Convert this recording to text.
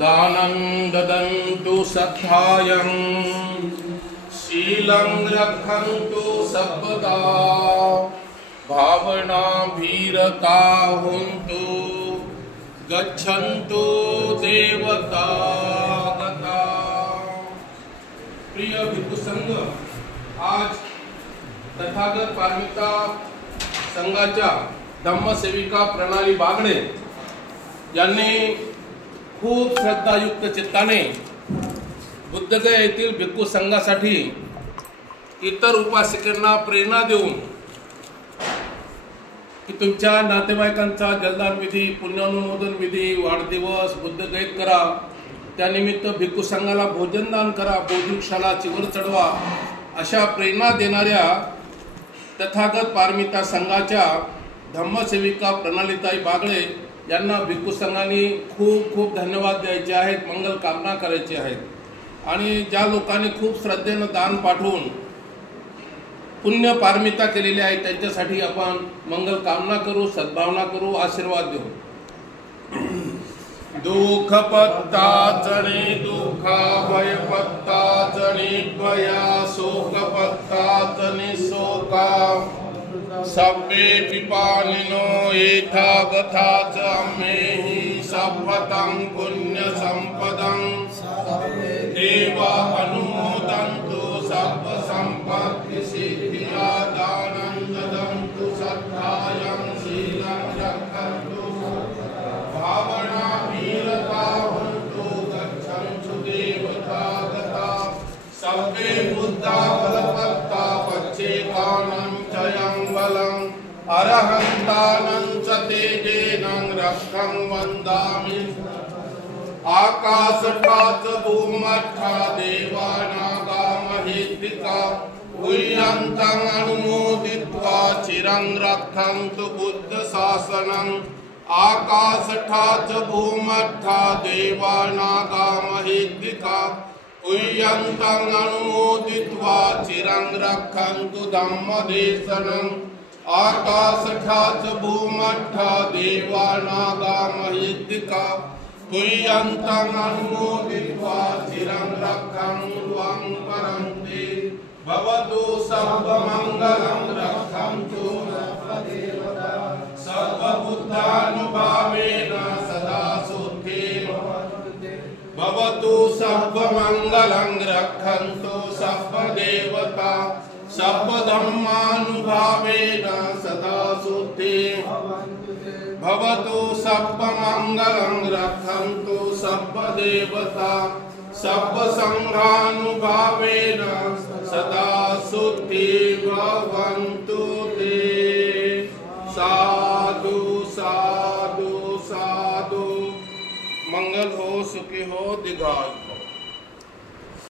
दानं ददन्तु सखायं शीलं रक्षन्तु सर्वदा भावनाभिरता हुन्तु गच्छन्तु देवता गता। प्रिय भिक्खू संघ, आज तथागत पारमिता संघाच्या धम्मसेविका प्रणाली बागडे यांनी खूप श्रद्धायुक्त चित्ताने बुद्धगया येथील भिक्खू संघासाठी इतर उपासकांना प्रेरणा देऊन की तुमच्या नातेवाईकांचा जलदान विधी, पुण्यानुमोदन विधी, वाढदिवस बुद्धगयेत करा, त्यानिमित्त भिक्खू संघाला भोजनदान करा, बौद्धिकशाला चिवर चढवा, अशा प्रेरणा देणाऱ्या तथागत पारमिता संघाच्या धम्मसेविका प्रणालीताई बागडे यांना भिक्खू संघाने खूप खूप धन्यवाद द्यायचे आहेत, मंगल कामना करायची आहेत। आणि ज्या लोकांनी खूप श्रद्धेनं दान पाठवून पुण्य पारमिता केलेली आहे त्यांच्यासाठी आपण मंगल कामना करू, सद्भावना करू, आशीर्वाद देऊ। दुःख पत्ता जणी दुःखा, भय पत्ता जणी भया, शोक पत्ता जणी शोका, सब्बे पिपालिनो एथा गथा च अम्मेहि सभ्यतं पुण्य संपदं देवा अनुमोदन्तु सर्व संपत्ति सिद्धिया, दानं ददन्तु सद्धायं शीलं रक्षन्तु भावनाभिरता हुन्तु गच्छन्तु देवता गता। सब्बे बुद्धा बलपत्ता पच्चेतानं चयं बलं अरहन्तानं च तेजेनं रक्षं वन्दामि। आकाशठाच भूमठा देवानागा महेत्रिका, उय्यन्तं अनुमोदित्वा चिरं रक्षन्तु बुद्ध शासनं। आकाशठाच भूमठा देवानागा महेत्रिका, उय्यन्तं अनुमोदित्वा चिरं रक्षन्तु धम्मदेशनं। आकाशठाच भूमठा देवानागा महेत्रिका, उय्यन्तं अनुमोदित्वा चिरं रक्षन्तु त्वं परन्ते। भवतु सर्वमङ्गलं रक्षन्तु सर्वदेवता, सर्वबुद्धानुभावेन सदा शुद्धे। भवतु सर्वमङ्गलं रक्षन्तु सर्वदेवता, सर्वधर्मानुभावेन सदा शुद्धे। भवतु सर्वमङ्गलं रक्षन्तु सर्वदेवता, सर्वसंघानुभावेन सदा शुद्धि भवन्तु ते। साधु साधु साधु। मंगल हो, सुखी हो, दीर्घायु।